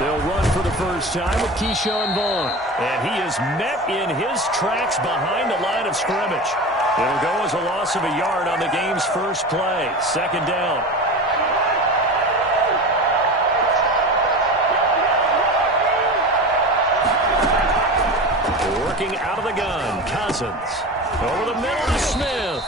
They'll run for the first time with Keyshawn Vaughn. And he is met in his tracks behind the line of scrimmage. It'll go as a loss of a yard on the game's first play. Second down. Working out of the gun, Cousins. Over the middle to Smith.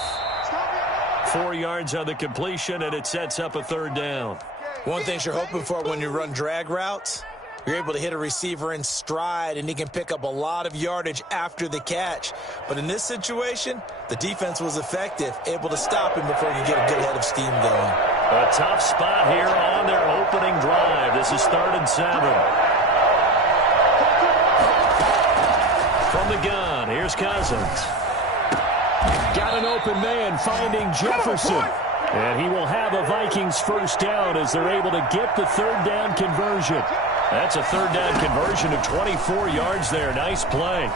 4 yards on the completion, and it sets up a third down. One thing you're hoping for when you run drag routes, you're able to hit a receiver in stride, and he can pick up a lot of yardage after the catch. But in this situation, the defense was effective, able to stop him before he could get a good head of steam going. A tough spot here on their opening drive. This is 3rd and 7. From the gun, here's Cousins. Got an open man finding Jefferson. And he will have a Vikings first down as they're able to get the third down conversion. That's a third down conversion of 24 yards there. Nice play.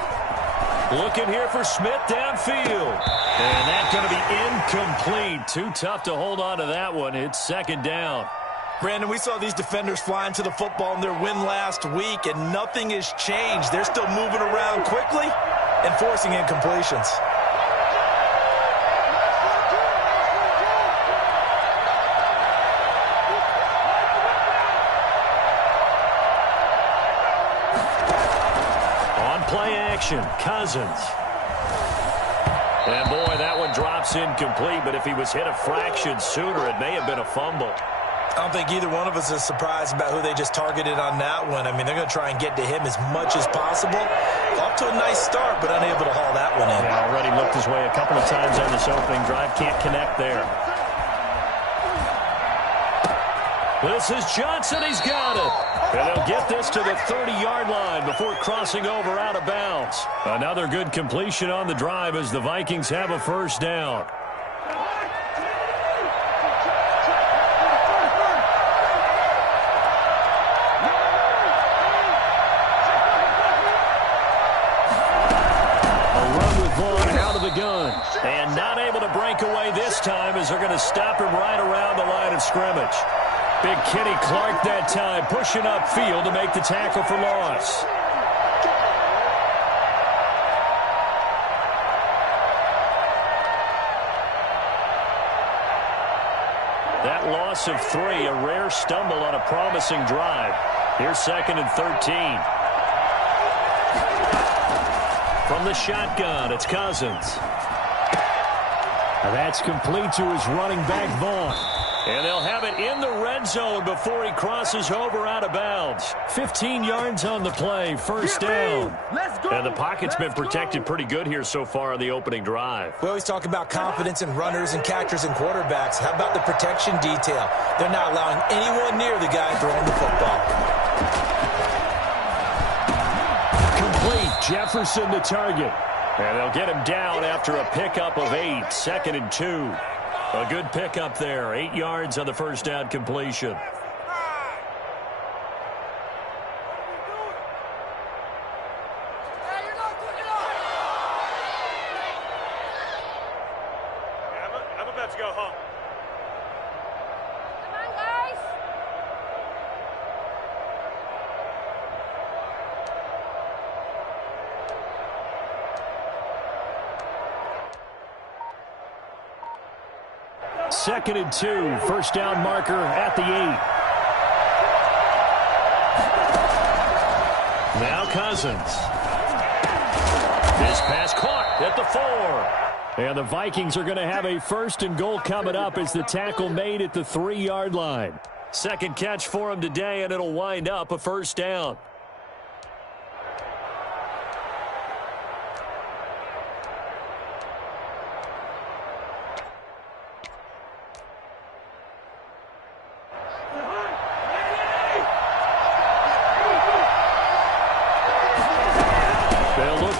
Looking here for Smith downfield. And that's going to be incomplete. Too tough to hold on to that one. It's second down. Brandon, we saw these defenders flying to the football in their win last week, and nothing has changed. They're still moving around quickly and forcing incompletions. Cousins. And boy, that one drops incomplete, but if he was hit a fraction sooner, it may have been a fumble. I don't think either one of us is surprised about who they just targeted on that one. I mean, they're going to try and get to him as much as possible. Off to a nice start, but unable to haul that one in. Yeah, already looked his way a couple of times on this opening drive. Can't connect there. This is Johnson. He's got it. And they'll get this to the 30-yard line before crossing over out of bounds. Another good completion on the drive as the Vikings have a first down. A run with Vaughn out of the gun. And not able to break away this time as they're going to stop him right around the line of scrimmage. Big Kenny Clark that time, pushing upfield to make the tackle for loss. That loss of 3, a rare stumble on a promising drive. Here's 2nd and 13. From the shotgun, it's Cousins. That's complete to his running back, Vaughn. And they'll have it in the red zone before he crosses over out of bounds. 15 yards on the play, first down. And the pocket's been protected pretty good here so far on the opening drive. We always talk about confidence in runners and catchers and quarterbacks. How about the protection detail? They're not allowing anyone near the guy throwing the football. Complete, Jefferson the target. And they'll get him down after a pickup of 8, 2nd and 2. A good pickup there, 8 yards on the first down completion. I'm about to go home. Come on, guys. Second and 2, first down marker at the 8. Now Cousins. This pass caught at the 4. And the Vikings are going to have a 1st and goal coming up as the tackle made at the 3-yard line. Second catch for him today, and it'll wind up a first down.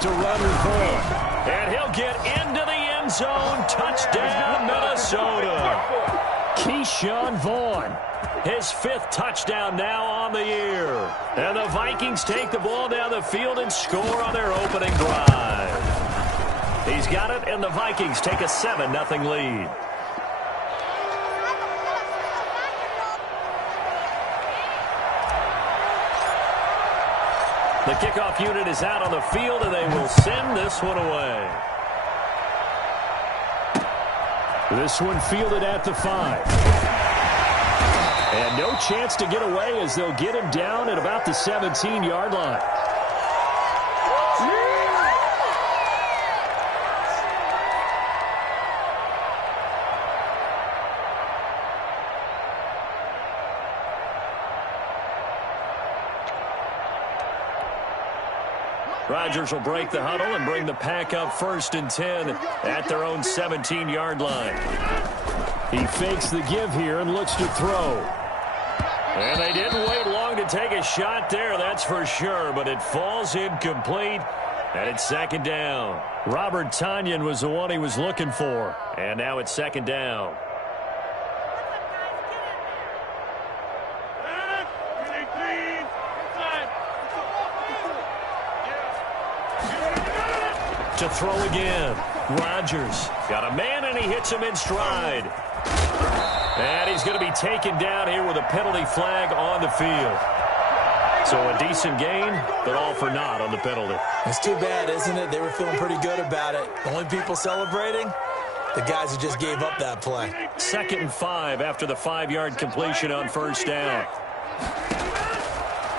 To run with Vaughn. And he'll get into the end zone. Touchdown, Minnesota. Keyshawn Vaughn. His 5th touchdown now on the year. And the Vikings take the ball down the field and score on their opening drive. He's got it, and the Vikings take a 7-0 lead. The kickoff unit is out on the field, and they will send this one away. This one fielded at the 5. And no chance to get away as they'll get him down at about the 17-yard line. Rodgers will break the huddle and bring the pack up 1st and 10 at their own 17-yard line. He fakes the give here and looks to throw. And they didn't wait long to take a shot there, that's for sure, but it falls incomplete, and it's 2nd down. Robert Tonyan was the one he was looking for, and now it's 2nd down. To throw again. Rodgers got a man, and he hits him in stride. And he's going to be taken down here with a penalty flag on the field. So a decent gain, but all for naught on the penalty. It's too bad, isn't it? They were feeling pretty good about it. The only people celebrating, the guys who just gave up that play. 2nd and 5 after the 5-yard completion on 1st down.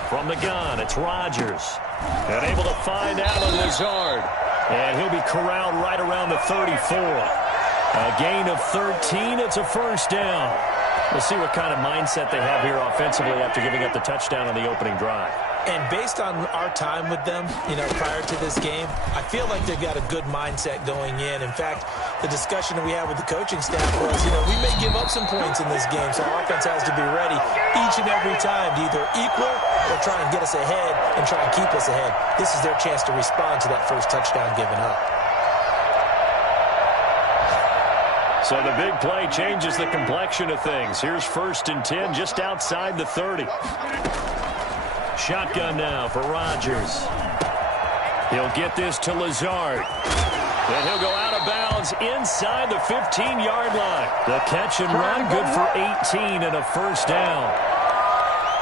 From the gun, it's Rodgers. And able to find Allen Lazard. And he'll be corralled right around the 34. A gain of 13. It's a 1st down. We'll see what kind of mindset they have here offensively after giving up the touchdown on the opening drive. And based on our time with them, prior to this game, I feel like they've got a good mindset going in. In fact, the discussion that we had with the coaching staff was, we may give up some points in this game, so our offense has to be ready each and every time to either equal or try and get us ahead and try and keep us ahead. This is their chance to respond to that first touchdown given up. So the big play changes the complexion of things. Here's 1st and 10 just outside the 30. Shotgun now for Rodgers. He'll get this to Lazard. And he'll go out of bounds inside the 15-yard line. The catch and run good for 18 and a 1st down.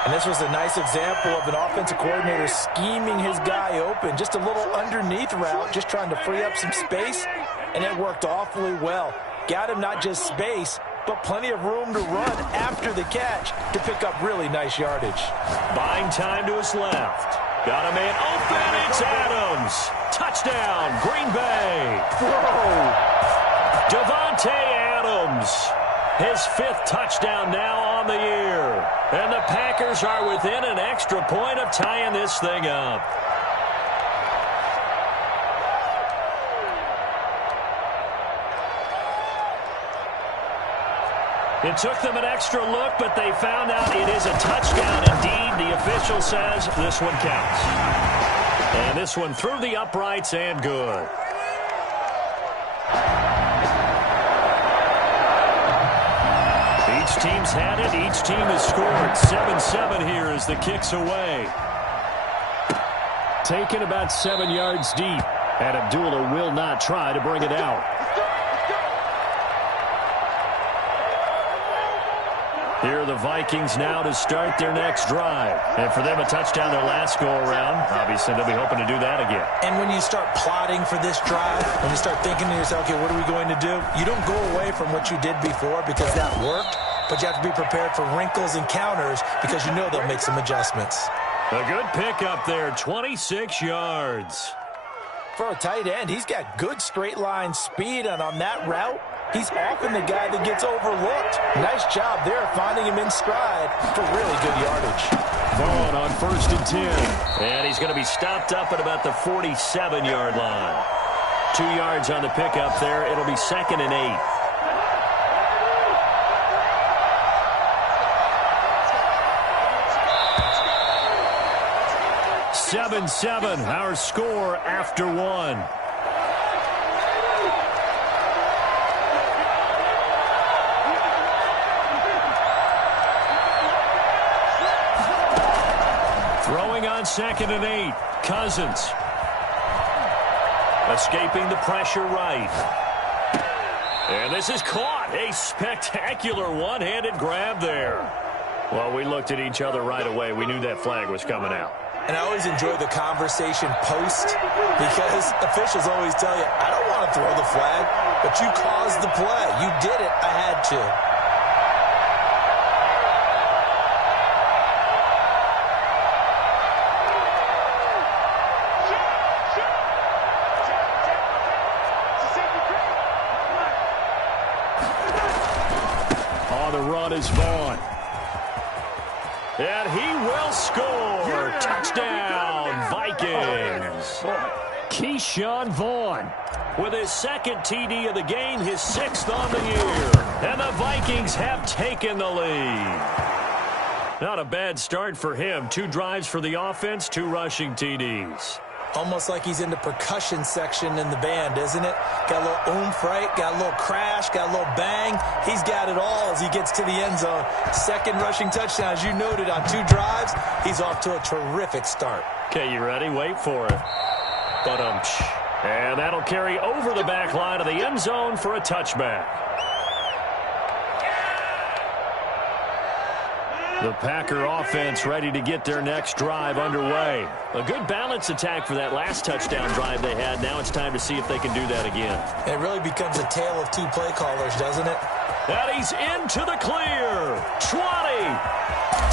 And this was a nice example of an offensive coordinator scheming his guy open. Just a little underneath route, just trying to free up some space, and it worked awfully well. Got him not just space, but plenty of room to run after the catch to pick up really nice yardage. Buying time to his left. Got a man open. It's Adams. Touchdown, Green Bay. Whoa. Davante Adams. His 5th touchdown now on the year. And the Packers are within an extra point of tying this thing up. It took them an extra look, but they found out it is a touchdown indeed. The official says this one counts. And this one through the uprights and good. Each team's had it. Each team has scored. 7-7 here as the kick's away. Taken about 7 yards deep. And Abdullah will not try to bring it out. Here are the Vikings now to start their next drive. And for them, a touchdown their last go-around. Obviously, they'll be hoping to do that again. And when you start plotting for this drive, when you start thinking to yourself, okay, what are we going to do? You don't go away from what you did before because that worked, but you have to be prepared for wrinkles and counters because you know they'll make some adjustments. A good pickup there, 26 yards. For a tight end, he's got good straight line speed, and on that route, he's often the guy that gets overlooked. Nice job there finding him in stride for really good yardage. Vaughn on 1st and 10. And he's going to be stopped up at about the 47-yard line. 2 yards on the pickup there. It'll be 2nd and 8. (7-7) our score after 1. Throwing on 2nd and 8. Cousins. Escaping the pressure right. And this is caught. A spectacular one-handed grab there. Well, we looked at each other right away. We knew that flag was coming out. And I always enjoy the conversation post because officials always tell you, I don't want to throw the flag, but you caused the play. You did it. I had to. On the run is Vaughn. And he will score. Touchdown, Vikings. Keyshawn Vaughn with his second TD of the game, his 6th on the year. And the Vikings have taken the lead. Not a bad start for him. 2 drives for the offense, 2 rushing TDs. Almost like he's in the percussion section in the band, isn't it? Got a little oomph, right? Got a little crash, got a little bang. He's got it all as he gets to the end zone. 2nd rushing touchdown, as you noted, on 2 drives. He's off to a terrific start. Okay, you ready? Wait for it. And that'll carry over the back line of the end zone for a touchback. The Packer offense ready to get their next drive underway. A good balance attack for that last touchdown drive they had. Now it's time to see if they can do that again. It really becomes a tale of 2 play callers, doesn't it? And he's into the clear. 20.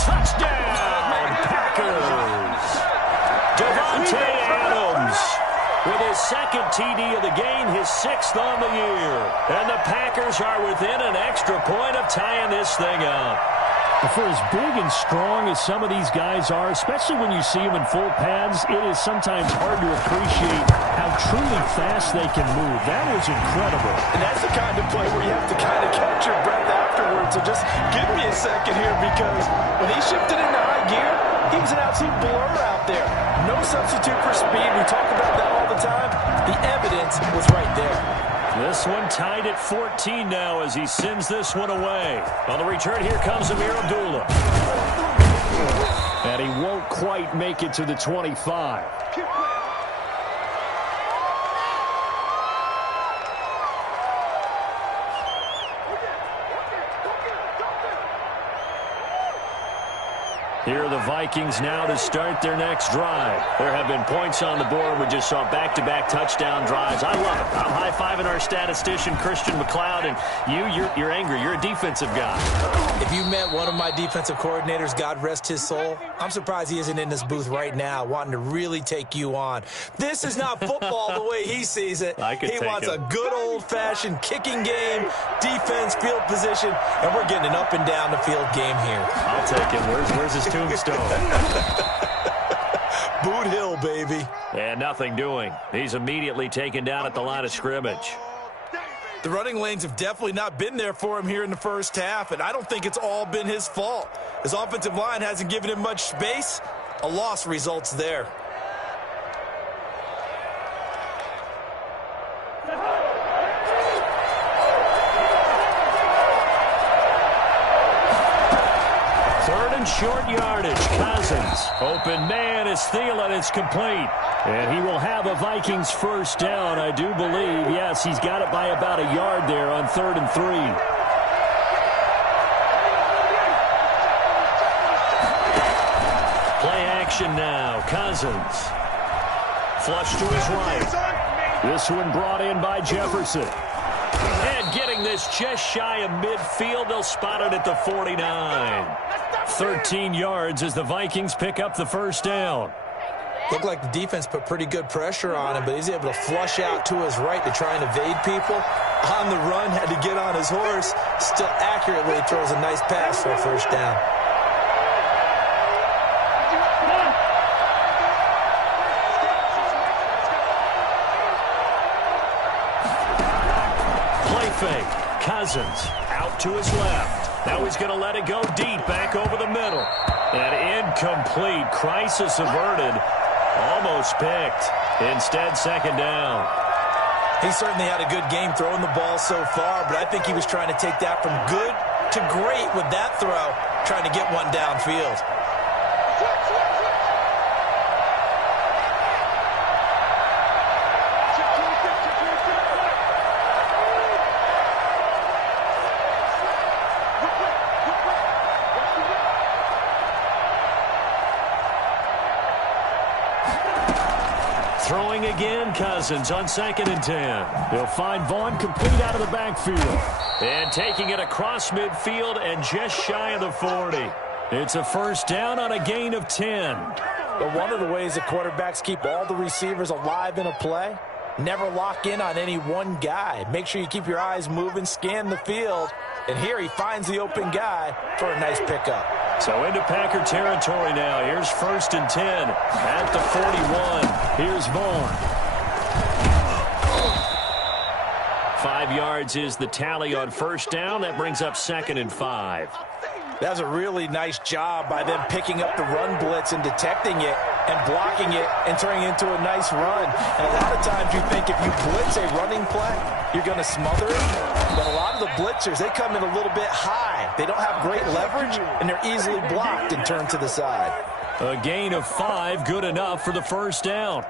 Touchdown, Packers. Davante Adams with his 2nd TD of the game, his 6th on the year. And the Packers are within an extra point of tying this thing up. For as big and strong as some of these guys are, especially when you see them in full pads, it is sometimes hard to appreciate how truly fast they can move. That was incredible. And that's the kind of play where you have to kind of catch your breath afterwards. So just give me a second here, because when he shifted into high gear, he was an absolute blur out there. No substitute for speed. We talk about that all the time. The evidence was right there. This one tied at 14 now as he sends this one away. On the return, here comes Amir Abdullah. And he won't quite make it to the 25. Here are the Vikings now to start their next drive. There have been points on the board. We just saw back-to-back touchdown drives. I love it. I'm high-fiving our statistician, Christian McLeod, and you're angry. You're a defensive guy. If you met one of my defensive coordinators, God rest his soul, I'm surprised he isn't in this booth right now wanting to really take you on. This is not football the way he sees it. He wants a good old-fashioned kicking game, defense, field position, and we're getting an up-and-down-the-field game here. I'll take him. Where's his tombstone? Boot Hill, baby. And nothing doing. He's immediately taken down at the line of scrimmage. The running lanes have definitely not been there for him here in the first half, and I don't think it's all been his fault. His offensive line hasn't given him much space. A loss results there. Short yardage, Cousins. Open man is Thielen. It's complete. And he will have a Vikings first down, I do believe. Yes, he's got it by about a yard there on 3rd and 3. Play action now. Cousins. Flush to his right. This one brought in by Jefferson. And getting this just shy of midfield. They'll spot it at the 49. 13 yards as the Vikings pick up the first down. Looked like the defense put pretty good pressure on him, but he's able to flush out to his right to try and evade people. On the run, had to get on his horse. Still accurately throws a nice pass for a first down. Play fake. Cousins out to his left. Now he's going to let it go deep, back over the middle. And incomplete. Crisis averted. Almost picked. Instead, second down. He certainly had a good game throwing the ball so far, but I think he was trying to take that from good to great with that throw, trying to get one downfield. again, Cousins on 2nd and 10. He'll find Vaughn complete out of the backfield. And taking it across midfield and just shy of the 40. It's a first down on a gain of 10. But one of the ways the quarterbacks keep all the receivers alive in a play, never lock in on any one guy. Make sure you keep your eyes moving, scan the field. And here he finds the open guy for a nice pickup. So into Packer territory now. Here's 1st and 10 at the 41. Here's Vaughn. 5 yards is the tally on first down. That brings up 2nd and 5. That's a really nice job by them picking up the run blitz and detecting it and blocking it and turning it into a nice run. And a lot of times you think if you blitz a running play, you're going to smother it. But a lot of the blitzers, they come in a little bit high. They don't have great leverage, and they're easily blocked and turned to the side. A gain of 5, good enough for the first down.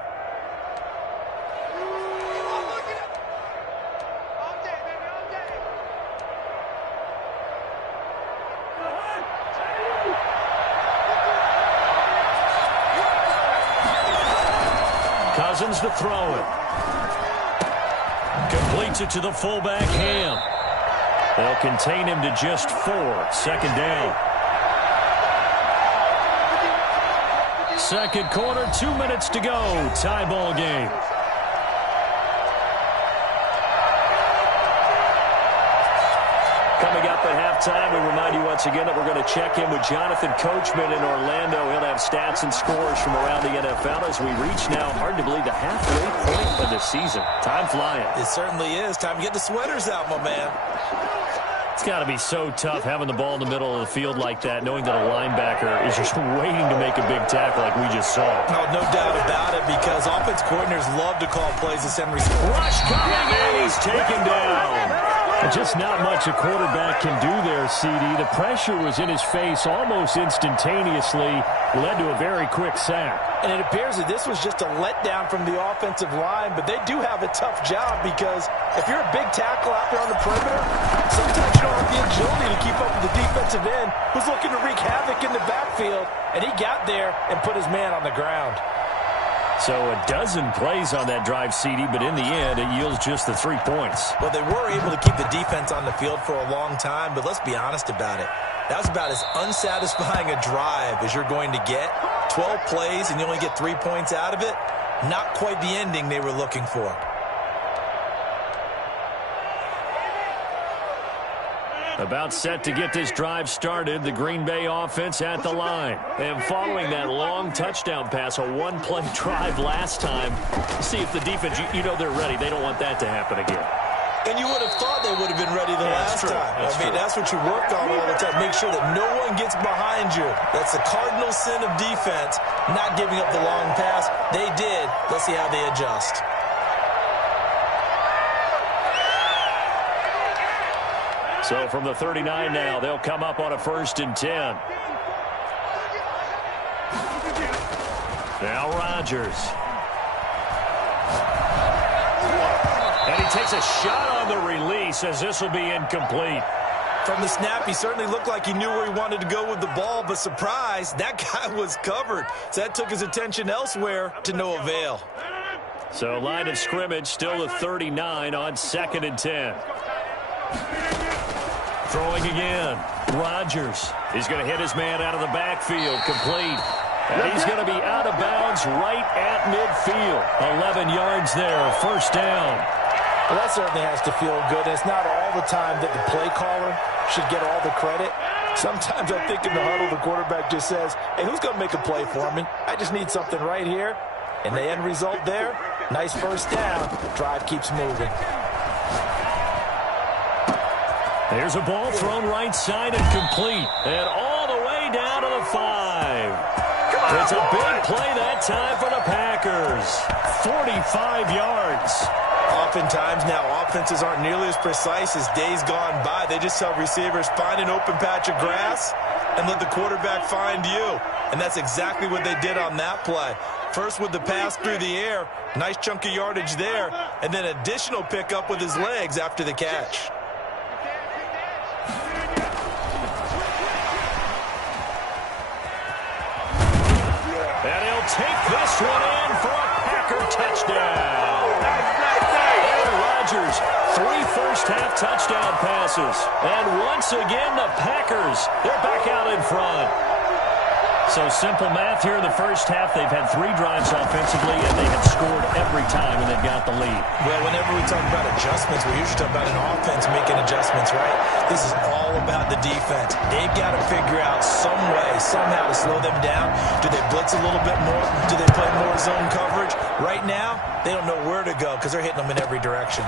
Cousins to throw it. Completes it to the fullback, Ham. They'll contain him to just 4. 2nd down. Second quarter, 2 minutes to go. Tie ball game. Coming up at halftime, we remind you once again that we're going to check in with Jonathan Coachman in Orlando. He'll have stats and scores from around the NFL as we reach now, hard to believe, the halfway point of the season. Time flying. It certainly is. Time to get the sweaters out, my man. It's got to be so tough having the ball in the middle of the field like that, knowing that a linebacker is just waiting to make a big tackle like we just saw. Oh, no doubt about it, because offense coordinators love to call plays as Henry. Rush coming, and he's taken down. Just not much a quarterback can do there, CD. The pressure was in his face almost instantaneously, led to a very quick sack. And it appears that this was just a letdown from the offensive line, but they do have a tough job because if you're a big tackle out there on the perimeter, sometimes you don't have the agility to keep up with the defensive end who's looking to wreak havoc in the backfield, and he got there and put his man on the ground. So a dozen plays on that drive, CD, but in the end, it yields just the 3 points. Well, they were able to keep the defense on the field for a long time, but let's be honest about it. That was about as unsatisfying a drive as you're going to get. 12 plays and you only get 3 points out of it. Not quite the ending they were looking for. About set to get this drive started, the Green Bay offense at the line. And following that long touchdown pass, a one-play drive last time, see if the defense, you know they're ready. They don't want that to happen again. And you would have thought they would have been ready the last time. That's what you work on all the time. Make sure that no one gets behind you. That's the cardinal sin of defense, not giving up the long pass. They did. Let's see how they adjust. So from the 39 now, they'll come up on a 1st and 10. Now Rodgers. And he takes a shot on the release as this will be incomplete. From the snap, he certainly looked like he knew where he wanted to go with the ball, but surprise, that guy was covered. So that took his attention elsewhere to no avail. So line of scrimmage, still the 39 on 2nd and 10. Throwing again. Rodgers. He's going to hit his man out of the backfield. Complete. And he's going to be out of bounds right at midfield. 11 yards there. First down. Well, that certainly has to feel good. It's not all the time that the play caller should get all the credit. Sometimes I think in the huddle, the quarterback just says, hey, who's going to make a play for me? I just need something right here. And the end result there, nice first down. Drive keeps moving. There's a ball thrown right side and complete. And all the way down to the 5. It's a big play that time for the Packers. 45 yards. Oftentimes now, offenses aren't nearly as precise as days gone by. They just tell receivers, find an open patch of grass and let the quarterback find you. And that's exactly what they did on that play. First with the pass through the air, nice chunk of yardage there, and then additional pickup with his legs after the catch. And he'll take this one in for a Packer touchdown. Aaron Rodgers, 3 first-half touchdown passes. And once again, the Packers, they're back out in front. So simple math here in the first half. They've had 3 drives offensively, and they have scored every time when they've got the lead. Well, whenever we talk about adjustments, we usually talk about an offense making adjustments, right? This is all about the defense. They've got to figure out some way, somehow to slow them down. Do they blitz a little bit more? Do they play more zone coverage? Right now, they don't know where to go because they're hitting them in every direction.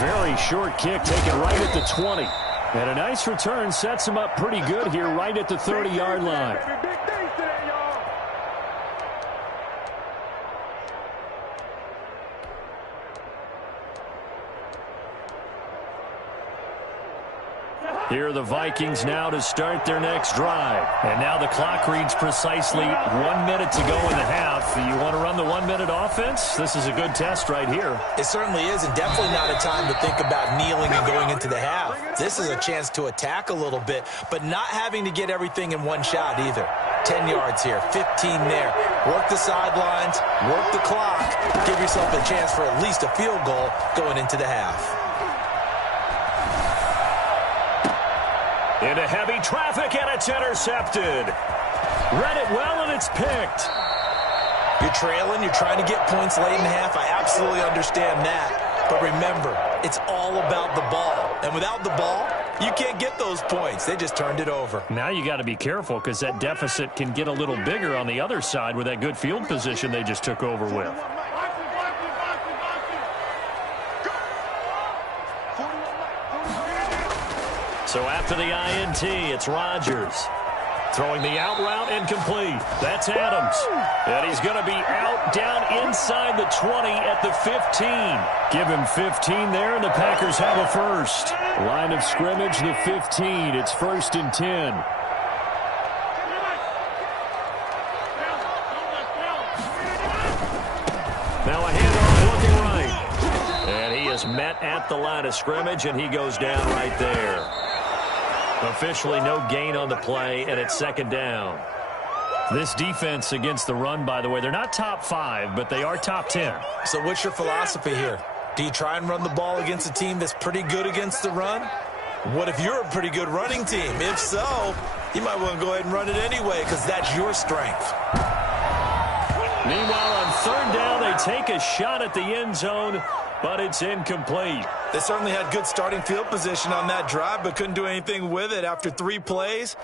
Very short kick taken right at the 20. And a nice return sets him up pretty good here right at the 30-yard line. Here are the Vikings now to start their next drive. And now the clock reads precisely 1 minute to go in the half. You want to run the 1-minute offense? This is a good test right here. It certainly is, and definitely not a time to think about kneeling and going into the half. This is a chance to attack a little bit, but not having to get everything in one shot either. 10 yards here, 15 there. Work the sidelines, work the clock. Give yourself a chance for at least a field goal going into the half. Into heavy traffic, and it's intercepted. Read it well, and it's picked. You're trailing. You're trying to get points late in the half. I absolutely understand that. But remember, it's all about the ball. And without the ball, you can't get those points. They just turned it over. Now you got to be careful because that deficit can get a little bigger on the other side with that good field position they just took over with. So after the INT, it's Rodgers. Throwing the out route incomplete. That's Adams. And he's going to be out down inside the 20 at the 15. Give him 15 there, and the Packers have a first. Line of scrimmage, the 15. It's 1st and 10. Now a handoff looking right. And he is met at the line of scrimmage, and he goes down right there. Officially no gain on the play, and it's 2nd down. This defense against the run, by the way, they're not top 5, but they are top 10. So what's your philosophy here? Do you try and run the ball against a team that's pretty good against the run? What if you're a pretty good running team? If so, you might want to go ahead and run it anyway because that's your strength. Meanwhile, on 3rd down, they take a shot at the end zone, but it's incomplete. They certainly had good starting field position on that drive, but couldn't do anything with it after 3 plays.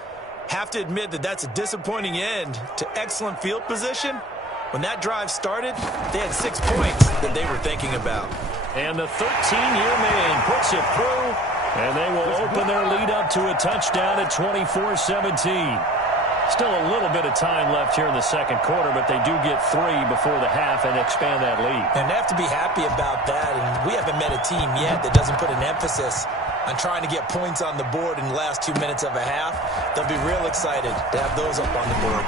Have to admit that that's a disappointing end to excellent field position. When that drive started, they had 6 points that they were thinking about. And the 13-year man puts it through, and they will open their lead up to a touchdown at 24-17. Still a little bit of time left here in the 2nd quarter, but they do get 3 before the half and expand that lead. And they have to be happy about that. And we haven't met a team yet that doesn't put an emphasis on trying to get points on the board in the last 2 minutes of a half. They'll be real excited to have those up on the board.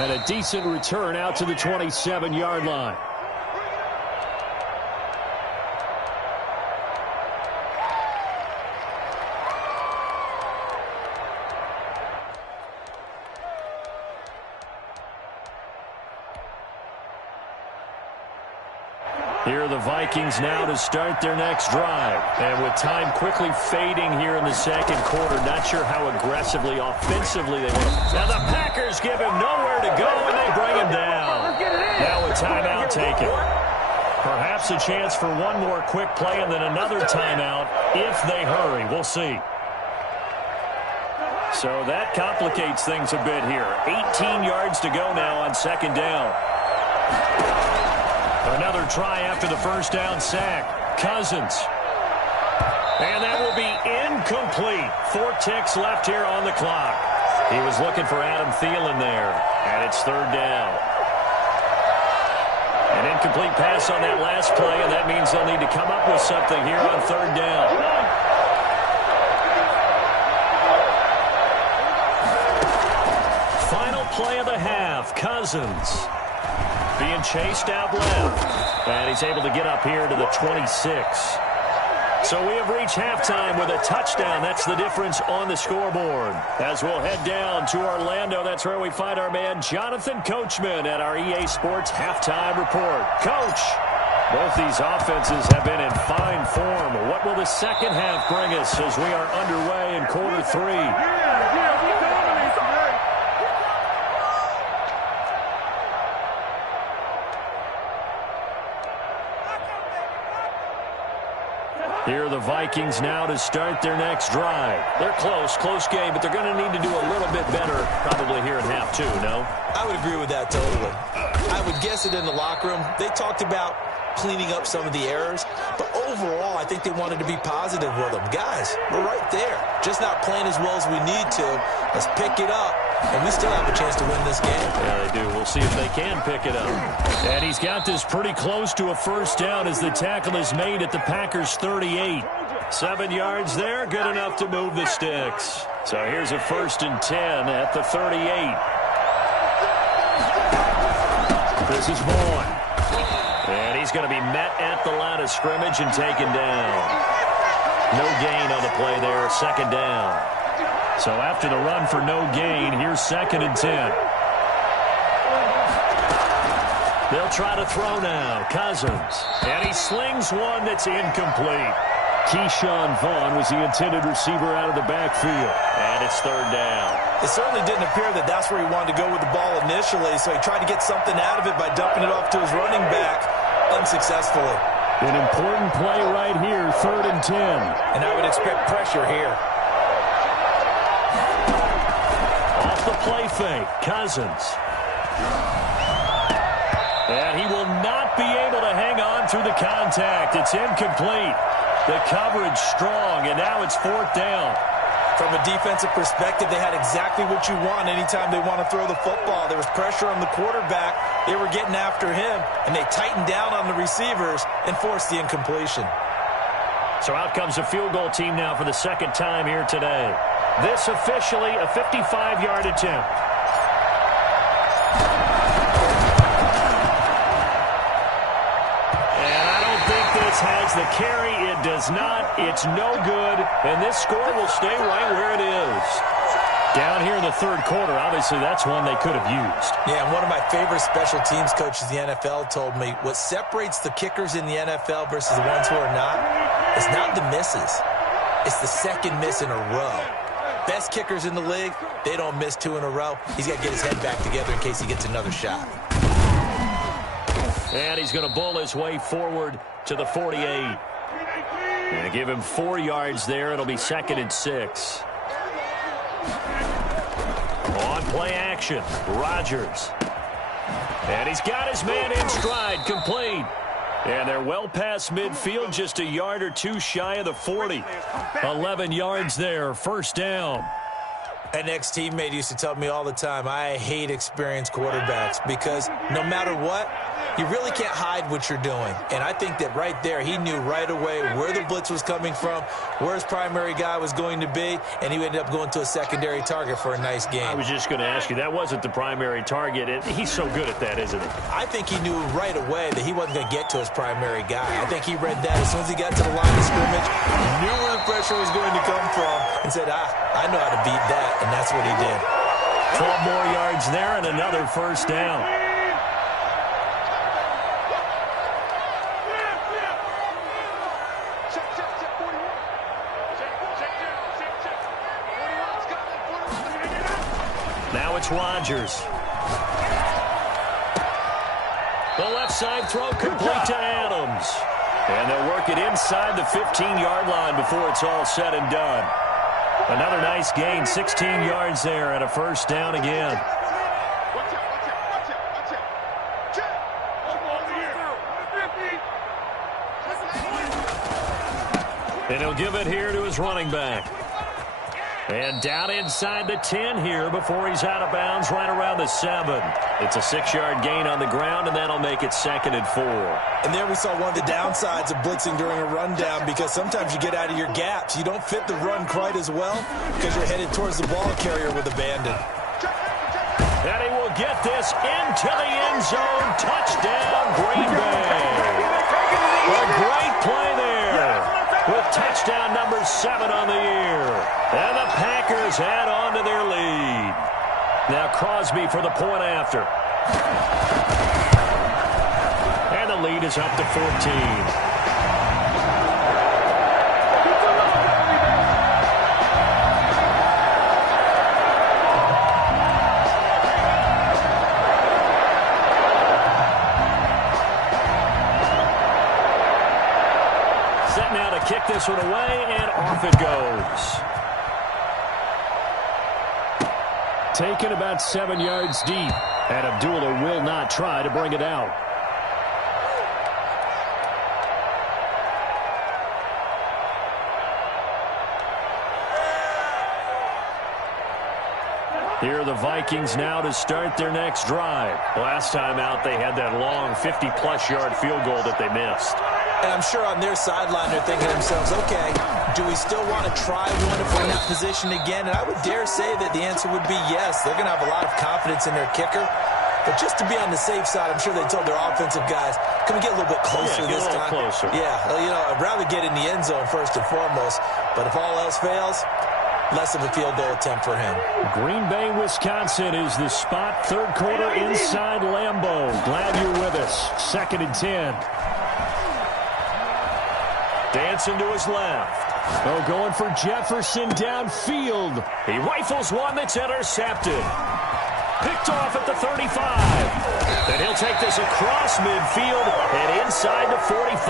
And a decent return out to the 27-yard line. Here are the Vikings now to start their next drive. And with time quickly fading here in the 2nd quarter, not sure how aggressively, offensively they want to. Now the Packers give him nowhere to go, and they bring him down. Now a timeout taken. Perhaps a chance for one more quick play and then another timeout if they hurry. We'll see. So that complicates things a bit here. 18 yards to go now on 2nd down. Another try after the 1st down sack. Cousins. And that will be incomplete. 4 ticks left here on the clock. He was looking for Adam Thielen there. And it's 3rd down. An incomplete pass on that last play, and that means they'll need to come up with something here on 3rd down. Final play of the half. Cousins being chased out left. And he's able to get up here to the 26. So So we have reached halftime with a touchdown. That's the difference on the scoreboard. As we'll head down to Orlando, that's where we find our man Jonathan Coachman at our EA Sports Halftime Report. Coach, both these offenses have been in fine form. What will the second half bring us as we are underway in quarter three? Here are the Vikings now to start their next drive. They're close game, but they're going to need to do a little bit better probably here in half two, no? I would agree with that totally. I would guess it in the locker room. They talked about cleaning up some of the errors, but overall, I think they wanted to be positive with them. Guys, we're right there. Just not playing as well as we need to. Let's pick it up, and we still have a chance to win this game. Yeah, they do. We'll see if they can pick it up. And he's got this pretty close to a first down as the tackle is made at the Packers' 38. 7 yards there, good enough to move the sticks. So here's a 1st and 10 at the 38. This is Vaughn. And he's going to be met at the line of scrimmage and taken down. No gain on the play there, 2nd down. So after the run for no gain, here's 2nd and 10. They'll try to throw now. Cousins. And he slings one that's incomplete. Keyshawn Vaughn was the intended receiver out of the backfield. And it's 3rd down. It certainly didn't appear that that's where he wanted to go with the ball initially, so he tried to get something out of it by dumping it off to his running back unsuccessfully. An important play right here, 3rd and 10. And I would expect pressure here. Off the play fake, Cousins. And he will not be able to hang on through the contact. It's incomplete. The coverage strong, and now it's 4th down. From a defensive perspective, they had exactly what you want anytime they want to throw the football. There was pressure on the quarterback. They were getting after him, and they tightened down on the receivers and forced the incompletion. So out comes a field goal team now for the 2nd time here today. This officially a 55-yard attempt. Has the carry. It does not. It's no good. And this score will stay right where it is. Down here in the 3rd quarter, obviously that's one they could have used. Yeah, and one of my favorite special teams coaches in the NFL told me what separates the kickers in the NFL versus the ones who are not is not the misses. It's the 2nd miss in a row. Best kickers in the league, they don't miss 2 in a row. He's got to get his head back together in case he gets another shot. And he's going to bull his way forward to the 48. Going to give him 4 yards there. It'll be 2nd and 6. On play action, Rodgers. And he's got his man in stride, complete. And they're well past midfield, just a yard or 2 shy of the 40. 11 yards there, 1st down. An ex-teammate used to tell me all the time, I hate experienced quarterbacks because no matter what, you really can't hide what you're doing. And I think that right there, he knew right away where the blitz was coming from, where his primary guy was going to be, and he ended up going to a secondary target for a nice game. I was just going to ask you, that wasn't the primary target. He's so good at that, isn't he? I think he knew right away that he wasn't going to get to his primary guy. I think he read that as soon as he got to the line of scrimmage, knew where the pressure was going to come from, and said, I know how to beat that, and that's what he did. 12 more yards there and another 1st down. Now it's Rodgers. The left side throw complete to Adams. And they'll work it inside the 15-yard line before it's all said and done. Another nice gain, 16 yards there and a 1st down again. And he'll give it here to his running back. And down inside the 10 here before he's out of bounds right around the 7. It's a 6-yard gain on the ground, and that'll make it 2nd and 4. And there we saw one of the downsides of blitzing during a rundown because sometimes you get out of your gaps. You don't fit the run quite as well because you're headed towards the ball carrier with abandon. And he will get this into the end zone. Touchdown, Green Bay. A great play there. with touchdown number 7 on the year. And the Packers add on to their lead. Now Crosby for the point after. And the lead is up to 14. Set now to kick this one away, and off it goes. Taken about 7 yards deep, and Abdullah will not try to bring it out. Here are the Vikings now to start their next drive. Last time out, they had that long 50-plus yard field goal that they missed. And I'm sure on their sideline they're thinking to themselves, okay, do we still want to try one if we're in that position again? And I would dare say that the answer would be yes. They're going to have a lot of confidence in their kicker. But just to be on the safe side, I'm sure they told their offensive guys, can we get a little bit closer this time? Closer. Yeah, you know, I'd rather get in the end zone first and foremost. But if all else fails, less of a field goal attempt for him. Green Bay, Wisconsin is the spot. Third quarter inside Lambeau. Glad you're with us. 2nd and 10. Dancing to his left. Oh, going for Jefferson downfield. He rifles one that's intercepted. Picked off at the 35. Then he'll take this across midfield and inside the 45.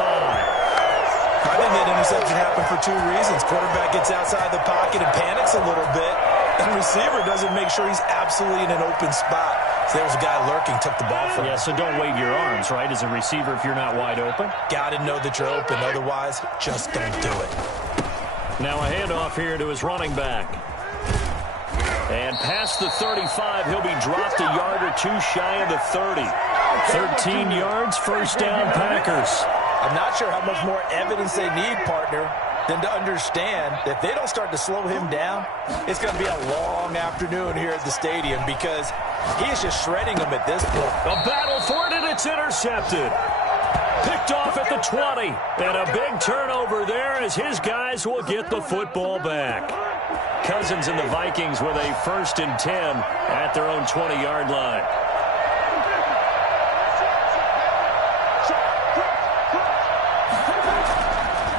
I think that interception happened for 2 reasons. Quarterback gets outside the pocket and panics a little bit. And receiver doesn't make sure he's absolutely in an open spot. So there was a guy lurking, took the ball from him. Yeah, so don't wave your arms, right, as a receiver if you're not wide open. Got to know that you're open. Otherwise, just don't do it. Now a handoff here to his running back. And past the 35, he'll be dropped a yard or 2 shy of the 30. 13 yards, first down Packers. I'm not sure how much more evidence they need, partner, than to understand that if they don't start to slow him down, it's going to be a long afternoon here at the stadium because he is just shredding them at this point. A battle for it, and it's intercepted. Picked off at the 20. And a big turnover there as his guys will get the football back. Cousins and the Vikings with a 1st and 10 at their own 20-yard line.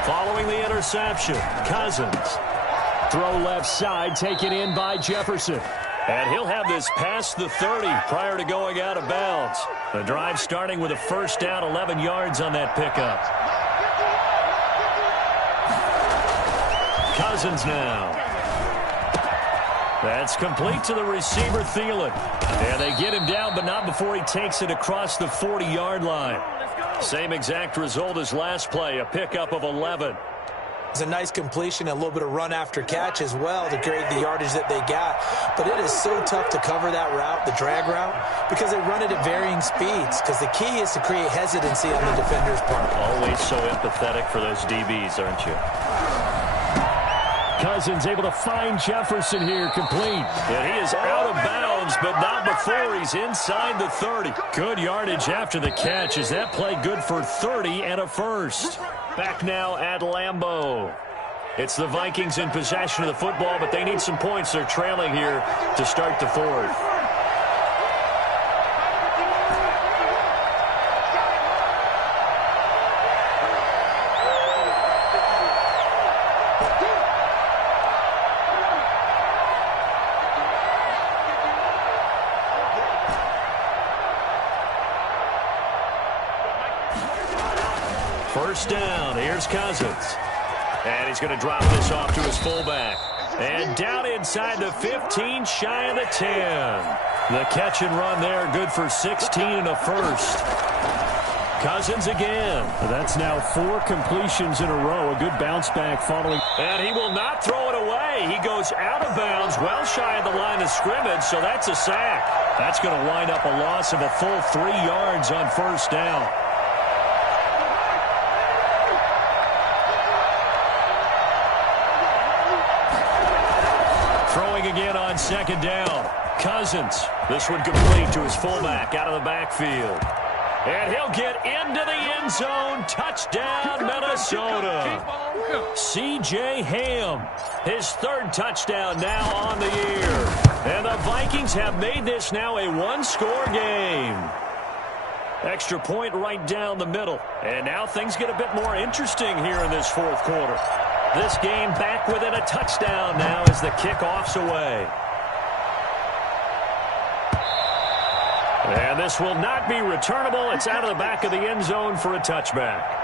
Following the interception, Cousins. Throw left side, taken in by Jefferson. And he'll have this past the 30 prior to going out of bounds. The drive starting with a first down, 11 yards on that pickup. Cousins now. That's complete to the receiver, Thielen. And they get him down, but not before he takes it across the 40-yard line. Same exact result as last play, a pickup of 11. It's a nice completion, a little bit of run after catch as well to create the yardage that they got. But it is so tough to cover that route, the drag route, because they run it at varying speeds. Because the key is to create hesitancy on the defender's part. Always so empathetic for those DBs, aren't you? Cousins able to find Jefferson here, complete. And he is out of bounds, but not before he's inside the 30. Good yardage after the catch. Is that play good for 30 and a first? Back now at Lambeau. It's the Vikings in possession of the football, but they need some points. They're trailing here to start the 4th. First down, here's Cousins. And he's going to drop this off to his fullback. And down inside the 15, shy of the 10. The catch and run there, good for 16 and a first. Cousins again. That's now 4 completions in a row. A good bounce back following. And he will not throw it away. He goes out of bounds, well shy of the line of scrimmage, so that's a sack. That's going to wind up a loss of a full 3 yards on first down. Throwing again on second down. Cousins. This one complete to his fullback out of the backfield. And he'll get into the end zone. Touchdown, Minnesota. C.J. Ham, his third touchdown now on the year. And the Vikings have made this now a one-score game. Extra point right down the middle. And now things get a bit more interesting here in this fourth quarter. This game back within a touchdown now as the kickoff's away. And this will not be returnable. It's out of the back of the end zone for a touchback.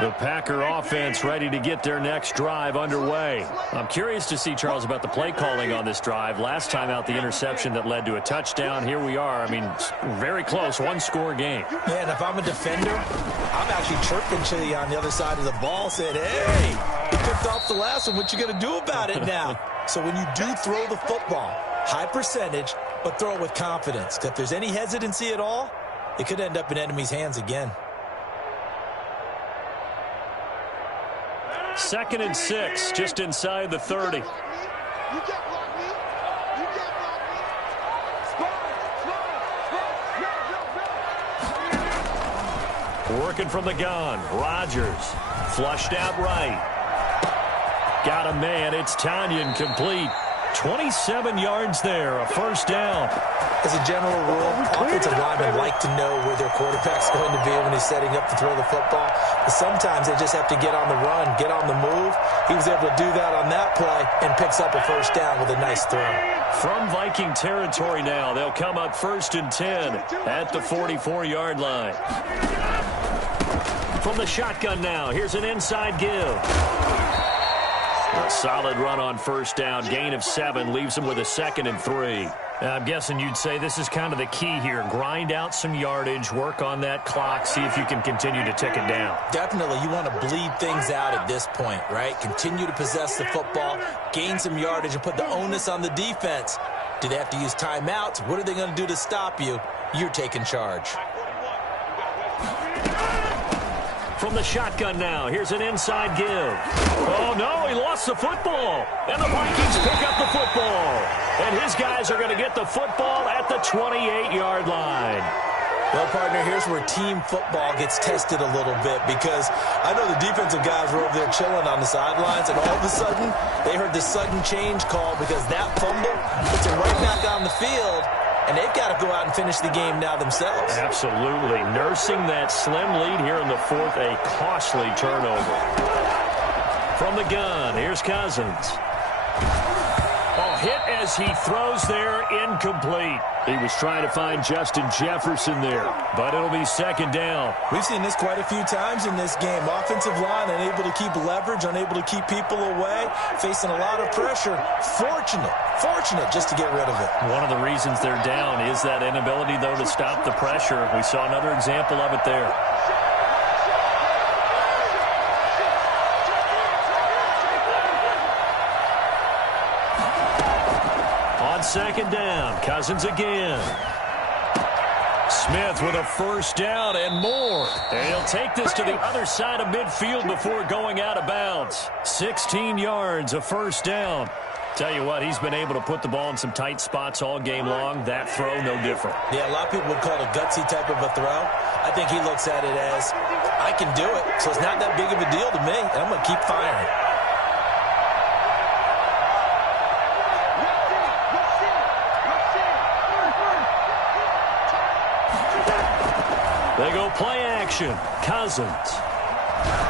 The Packer offense ready to get their next drive underway. I'm curious to see, Charles, about the play calling on this drive. Last time out, the interception that led to a touchdown. Here we are. I mean, very close, one-score game. Yeah, and if I'm a defender, I'm actually chirping to you on the other side of the ball, saying, hey, he picked off the last one. What you going to do about it now? So when you do throw the football, high percentage, but throw it with confidence. Because if there's any hesitancy at all, it could end up in enemy's hands again. 2nd and 6, just inside the 30. Working from the gun, Rodgers. Flushed out right. Got a man, it's Tanyan complete. 27 yards there, a first down. As a general rule, offensive linemen like to know where their quarterback's going to be when he's setting up to throw the football. But sometimes they just have to get on the run, get on the move. He was able to do that on that play and picks up a first down with a nice throw. From Viking territory now, they'll come up 1st and 10 at the 44-yard line. From the shotgun now, here's an inside give. A solid run on first down. Gain of 7 leaves him with a 2nd and 3. I'm guessing you'd say this is kind of the key here. Grind out some yardage, work on that clock, see if you can continue to tick it down. Definitely. You want to bleed things out at this point, right? Continue to possess the football, gain some yardage, and put the onus on the defense. Do they have to use timeouts? What are they going to do to stop you? You're taking charge. From the shotgun now, here's an inside give. Oh, no, he lost the football. And the Vikings pick up the football. And his guys are going to get the football at the 28-yard line. Well, partner, here's where team football gets tested a little bit because I know the defensive guys were over there chilling on the sidelines, and all of a sudden, they heard this sudden change call because that fumble puts them right back on the field. And they've got to go out and finish the game now themselves. Absolutely. Nursing that slim lead here in the fourth, a costly turnover. From the gun, here's Cousins. Oh, hit as he throws there, incomplete. He was trying to find Justin Jefferson there, but it'll be 2nd down. We've seen this quite a few times in this game. Offensive line unable to keep leverage, unable to keep people away, facing a lot of pressure. Fortunate just to get rid of it. One of the reasons they're down is that inability, though, to stop the pressure. We saw another example of it there. On 2nd down, Cousins again. Smith with a first down and more. And he'll take this to the other side of midfield before going out of bounds. 16 yards, a first down. Tell you what, he's been able to put the ball in some tight spots all game long. That throw, no different. Yeah, a lot of people would call it a gutsy type of a throw. I think he looks at it as, I can do it, so it's not that big of a deal to me, and I'm going to keep firing. They go play action. Cousins.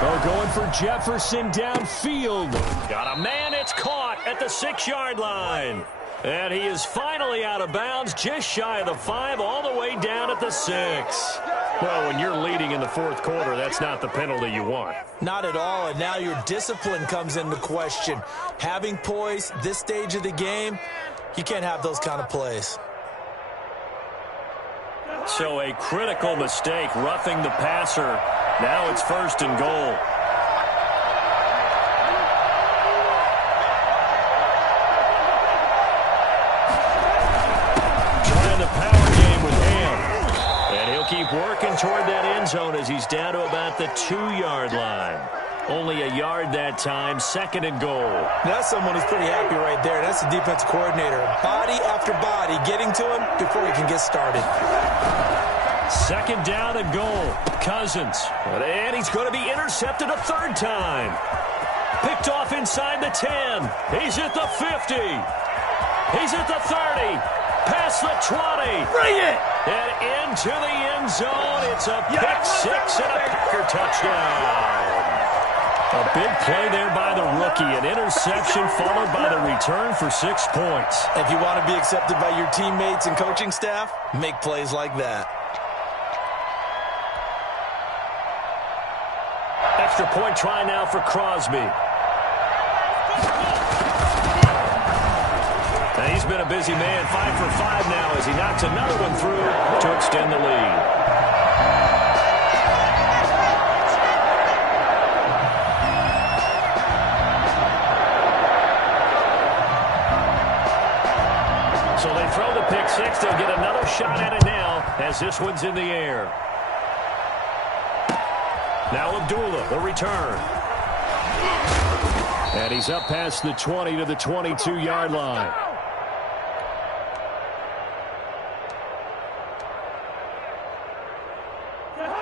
They're going for Jefferson downfield. Got a man, it's caught at the 6-yard line. And he is finally out of bounds, just shy of the 5, all the way down at the 6. Well, when you're leading in the fourth quarter, that's not the penalty you want. Not at all, and now your discipline comes into question. Having poise this stage of the game, you can't have those kind of plays. So a critical mistake, roughing the passer. Now it's 1st and goal. Trying the power game with Ham. And he'll He'll keep working toward that end zone as he's down to about the 2-yard line. Only a yard that time, 2nd and goal. That's someone who's pretty happy right there. That's the defense coordinator. Body after body getting to him before he can get started. 2nd down and goal. Cousins. And he's going to be intercepted a 3rd time. Picked off inside the 10. He's at the 50. He's at the 30. Past the 20. Bring it! And into the end zone. It's a pick 6 and a Packer touchdown. A big play there by the rookie. An interception followed by the return for 6 points. If you want to be accepted by your teammates and coaching staff, make plays like that. Extra point try now for Crosby. And he's been a busy man, 5 for 5 now as he knocks another one through to extend the lead. So they throw the pick 6. They'll get another shot at it now as this one's in the air. Now Abdullah, the return. And he's up past the 20 to the 22-yard line.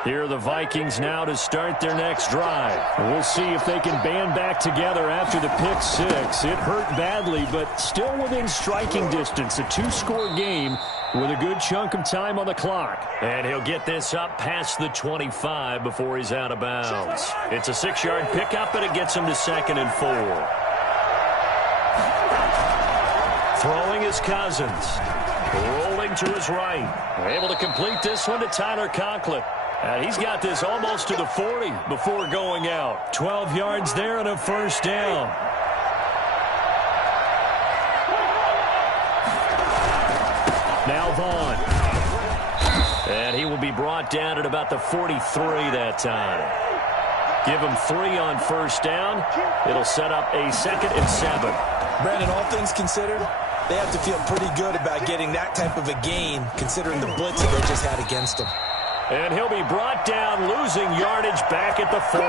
Here are the Vikings now to start their next drive. We'll see if they can band back together after the pick 6. It hurt badly, but still within striking distance. A 2-score game with a good chunk of time on the clock. And he'll get this up past the 25 before he's out of bounds. It's a 6-yard pickup, and it gets him to 2nd and 4. Throwing is Cousins. Rolling to his right. Able to complete this one to Tyler Conklin. And he's got this almost to the 40 before going out. 12 yards there and a 1st down. Now Vaughn. And he will be brought down at about the 43 that time. Give him 3 on 1st down. It'll set up a 2nd and 7. Brandon, all things considered, they have to feel pretty good about getting that type of a gain considering the blitz that they just had against them. And he'll be brought down, losing yardage back at the 40.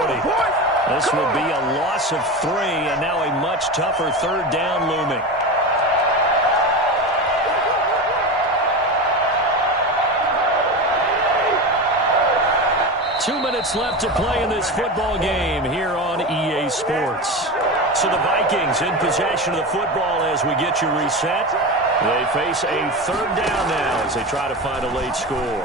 This will be a loss of 3, and now a much tougher 3rd down looming. Two minutes left to play in this football game here on EA Sports. So the Vikings in possession of the football as we get you reset. They face a 3rd down now as they try to find a late score.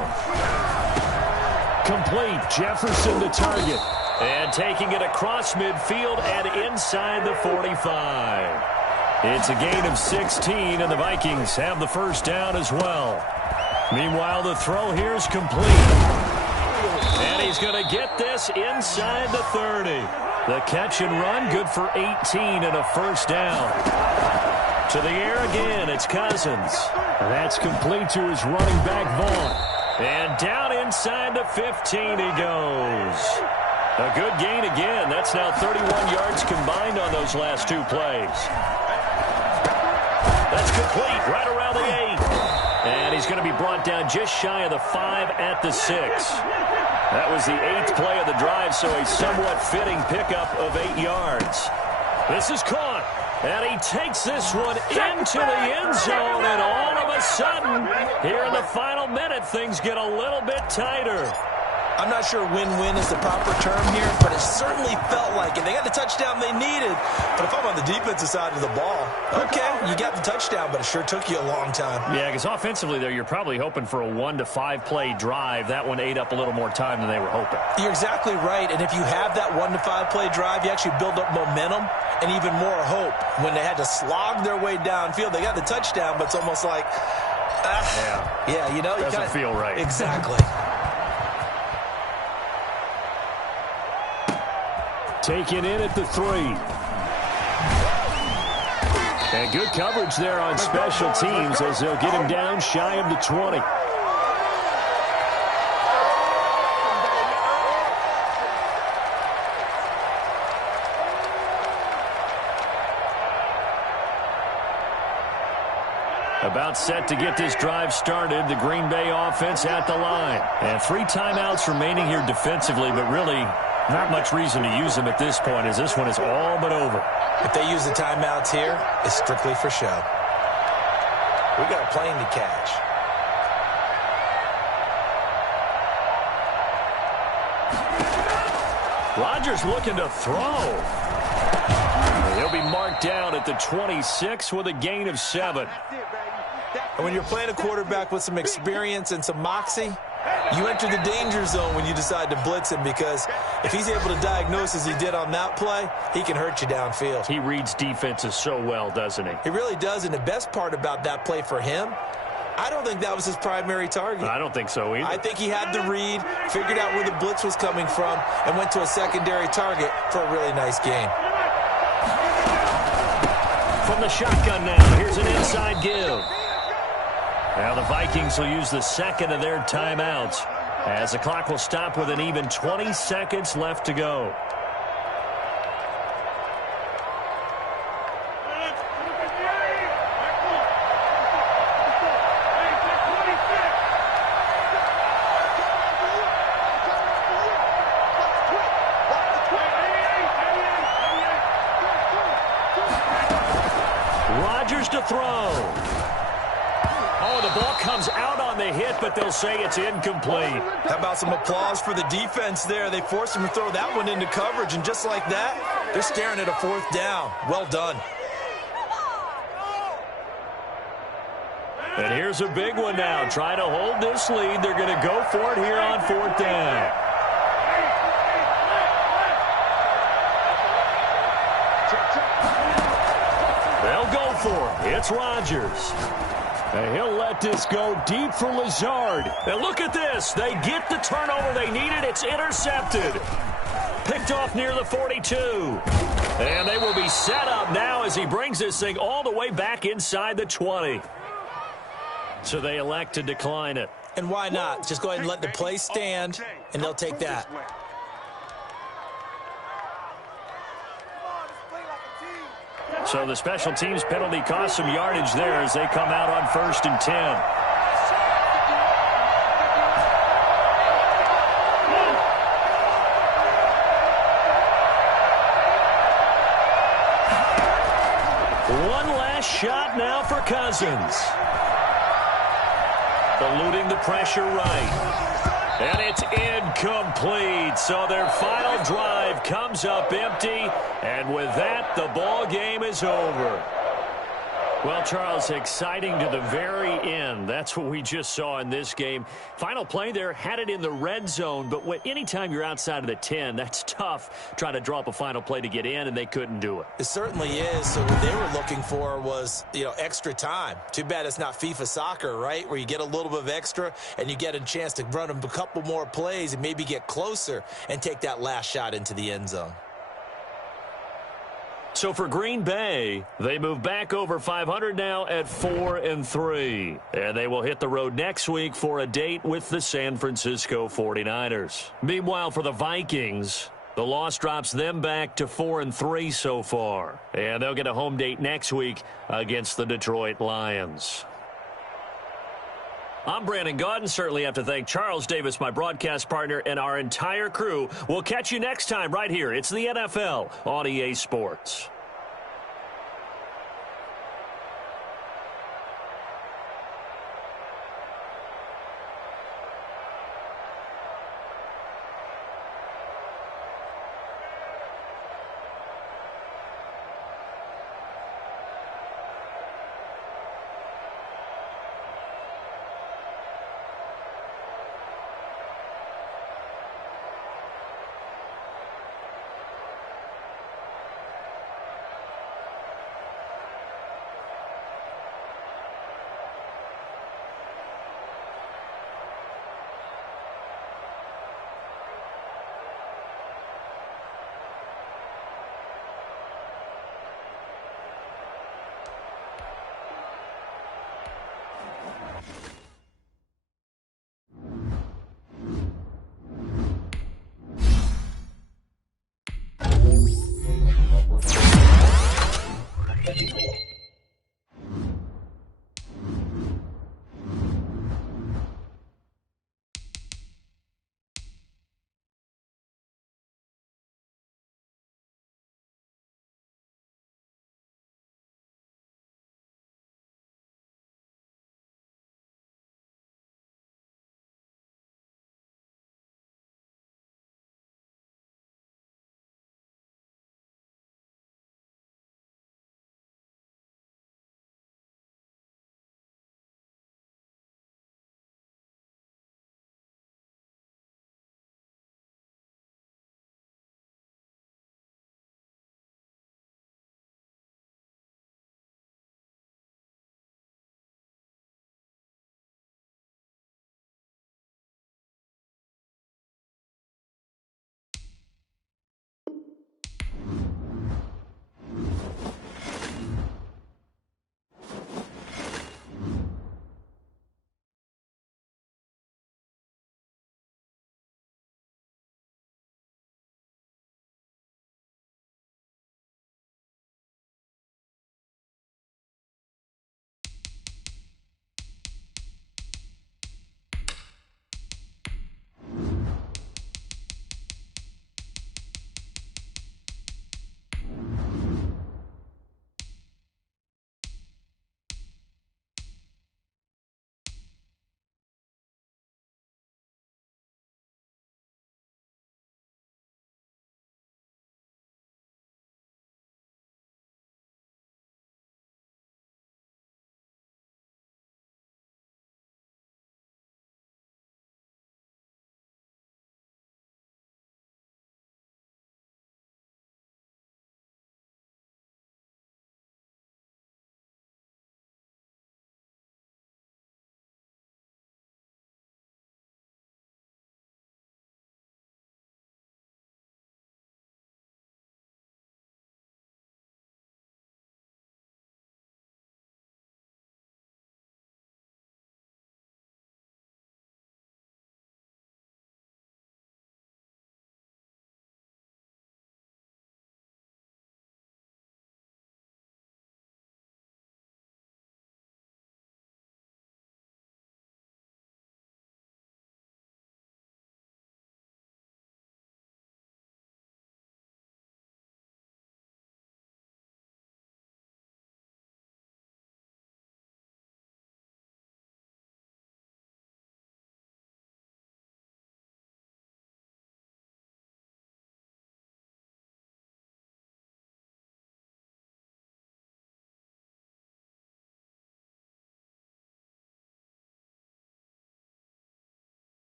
Complete. Jefferson the target. And taking it across midfield and inside the 45. It's a gain of 16, and the Vikings have the 1st down as well. Meanwhile, the throw here is complete. And he's going to get this inside the 30. The catch and run, good for 18 and a 1st down. To the air again, it's Cousins. That's complete to his running back, Vaughn. And down inside the 15 he goes. A good gain again. That's now 31 yards combined on those last 2 plays. That's complete right around the 8. And he's going to be brought down just shy of the 5 at the 6. That was the 8th play of the drive, so a somewhat fitting pickup of 8 yards. This is caught. And he takes this one into the end zone, and all of a sudden, here in the final minute, things get a little bit tighter. I'm not sure win-win is the proper term here, but it certainly felt like it. They got the touchdown they needed, but if I'm on the defensive side of the ball, okay, you got the touchdown, but it sure took you a long time. Yeah, because offensively there, you're probably hoping for a 1 to 5 play drive. That one ate up a little more time than they were hoping. You're exactly right, and if you have that 1 to 5 play drive, you actually build up momentum and even more hope. When they had to slog their way downfield, they got the touchdown, but it's almost like, yeah, you know, doesn't feel right. Exactly. Taken in at the 3. And good coverage there on special teams as they'll get him down shy of the 20. About set to get this drive started. The Green Bay offense at the line. And 3 timeouts remaining here defensively, but really not much reason to use them at this point as this one is all but over. If they use the timeouts here, it's strictly for show. We got a plane to catch. Rodgers looking to throw. He'll be marked down at the 26 with a gain of 7. And when you're playing a quarterback with some experience and some moxie, you enter the danger zone when you decide to blitz him, because if he's able to diagnose as he did on that play, he can hurt you downfield. He reads defenses so well, doesn't he? He really does, and the best part about that play for him, I don't think that was his primary target. I don't think so either. I think he had the read, figured out where the blitz was coming from, and went to a secondary target for a really nice gain. From the shotgun now, here's an inside give. Now the Vikings will use the second of their timeouts as the clock will stop with an even 20 seconds left to go. Rodgers to throw. Oh, the ball comes out on the hit, but they'll say it's incomplete. How about some applause for the defense there? They forced him to throw that one into coverage, and just like that, they're staring at a 4th down. Well done. And here's a big one now. Trying to hold this lead. They're going to go for it here on 4th down. They'll go for it. It's Rodgers. And he'll let this go deep for Lazard. And look at this. They get the turnover they needed. It's intercepted. Picked off near the 42. And they will be set up now as he brings this thing all the way back inside the 20. So they elect to decline it. And why not? Just go ahead and let the play stand, and they'll take that. So the special teams penalty cost some yardage there as they come out on 1st and 10. One last shot now for Cousins. Eluding the pressure right. And it's incomplete. So their final drive comes up empty. And with that, the ball game is over. Well, Charles, exciting to the very end. That's what we just saw in this game. Final play there, had it in the red zone. But anytime you're outside of the 10, that's tough trying to draw up a final play to get in, and they couldn't do it. It certainly is. So what they were looking for was, extra time. Too bad it's not FIFA soccer, right, where you get a little bit of extra and you get a chance to run a couple more plays and maybe get closer and take that last shot into the end zone. So for Green Bay, they move back over 500 now at 4-3. And they will hit the road next week for a date with the San Francisco 49ers. Meanwhile, for the Vikings, the loss drops them back to 4-3 so far. And they'll get a home date next week against the Detroit Lions. I'm Brandon Gaudin. Certainly have to thank Charles Davis, my broadcast partner, and our entire crew. We'll catch you next time right here. It's the NFL on EA Sports.